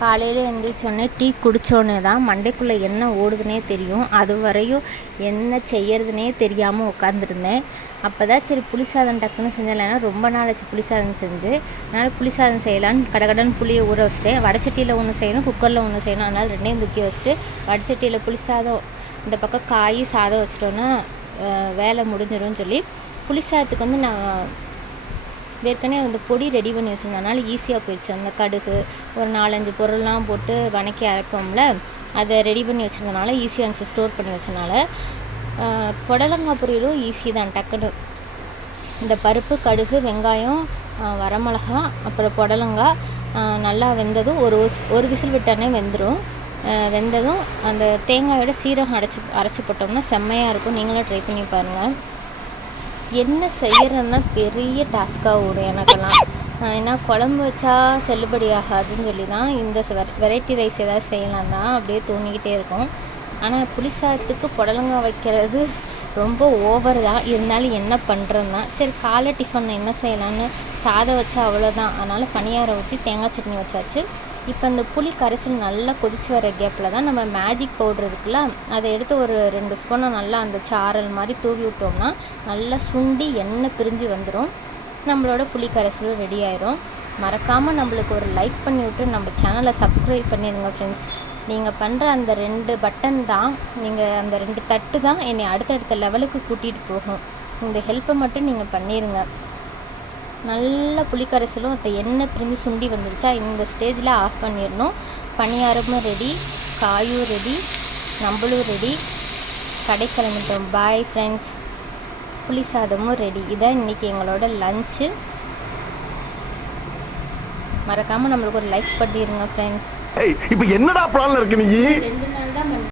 காலையில் எழுந்திரிச்சோடனே டீ குடித்தோடனே தான் மண்டைக்குள்ளே என்ன ஓடுதுன்னே தெரியும். அது வரையும் என்ன செய்யறதுனே தெரியாமல் உட்காந்துருந்தேன் அப்போ தான் சரி புளிசாதம் டக்குன்னு செஞ்சிடலாம் ரொம்ப நாள் ஆச்சு புளிசாதம் செஞ்சு. அதனால் புளிசாதம் செய்யலான்னு கடகடன் புளியை ஊற வச்சிட்டேன். வடச்சட்டியில் ஒன்று செய்யணும் குக்கரில் ஒன்று செய்யணும். அதனால் ரெண்டையும் தூக்கி வச்சுட்டு வடச்சட்டியில் புளி சாதம் இந்த பக்கம் காய் சாதம் வச்சிட்டோன்னா வேலை முடிஞ்சிடும் சொல்லி புளி சாதத்துக்கு வந்து நான் ஏற்கனவே அந்த பொடி ரெடி பண்ணி வச்சுருந்தனால ஈஸியாக போயிடுச்சு. அந்த கடுகு ஒரு நாலஞ்சு பொருள்லாம் போட்டு வணக்கி அரைப்போம்ல அதை ரெடி பண்ணி வச்சுருந்தனால ஈஸியாக இருந்துச்சு ஸ்டோர் பண்ணி வச்சனால புடலங்காய் பொரியலும் ஈஸி தான் டக்குன்னு இந்த பருப்பு கடுகு வெங்காயம் வரமிளகா அப்புறம் புடலங்காய் நல்லா வெந்ததும் ஒரு விஸ்- ஒரு விசில் விட்டானே வெந்துடும் வெந்ததும் அந்த தேங்காயோட சீரகம் அரைச்சி அரைச்சி போட்டோம்னா செம்மையாக இருக்கும். நீங்களும் ட்ரை பண்ணி பாருங்கள் என்ன செய்கிறன்னா பெரிய டாஸ்க்காக ஓடும் எனக்கெல்லாம். ஏன்னா குழம்பு வச்சா செல்லுபடி ஆகாதுன்னு சொல்லி தான் இந்த வெரைட்டி ரைஸ் ஏதாவது செய்யலாம் தான் அப்படியே தோணிக்கிட்டே இருக்கும். ஆனால் புளிசாதத்துக்கு புடலங்காய் வைக்கிறது ரொம்ப ஓவர் தான். இருந்தாலும் என்ன பண்ணுறதுனா சரி காலை டிஃபன் என்ன செய்யலான்னு சாதம் வச்சா அவ்வளோதான் அதனால் பணியாரம் ஊற்றி தேங்காய் சட்னி வச்சாச்சு. இப்போ இந்த புளி கரைசல் நல்லா கொதிச்சு வர கேப்பில் தான் நம்ம மேஜிக் பவுடர் இருக்குல்ல அதை எடுத்து ஒரு ரெண்டு ஸ்பூனை நல்லா அந்த சாரல் மாதிரி தூவி விட்டோம்னா நல்லா சுண்டி எண்ணெய் பிரிஞ்சு வந்துடும் நம்மளோட புளி கரைசலும் ரெடி ஆயிரும். மறக்காமல் நம்மளுக்கு ஒரு லைக் பண்ணி விட்டு நம்ம சேனலை சப்ஸ்கிரைப் பண்ணிடுங்க ஃப்ரெண்ட்ஸ் நீங்கள் பண்ணுற அந்த ரெண்டு பட்டன் தான் நீங்கள் அந்த ரெண்டு தட்டு தான் என்னை அடுத்தடுத்த லெவலுக்கு கூட்டிகிட்டு போகும். இந்த ஹெல்ப்பை மட்டும் நீங்கள் பண்ணிடுங்க நல்ல புளிக்கரைசலும் அந்த எண்ணெய் பிரிஞ்சு சுண்டி வந்துருச்சா இந்த ஸ்டேஜில் ஆஃப் பண்ணிடணும் பணியாரமும் ரெடி காயும் ரெடி நம்மளும் ரெடி கடை கிளம்பிட்டோம் பாய் ஃப்ரெண்ட்ஸ் புளி சாதமும் ரெடி இதான் இன்றைக்கி எங்களோட லஞ்சு மறக்காமல் நம்மளுக்கு ஒரு லைக் பண்ணிடுங்க ஃப்ரெண்ட்ஸ் இப்போ என்னடா பிளான்ல இருக்கு நீ?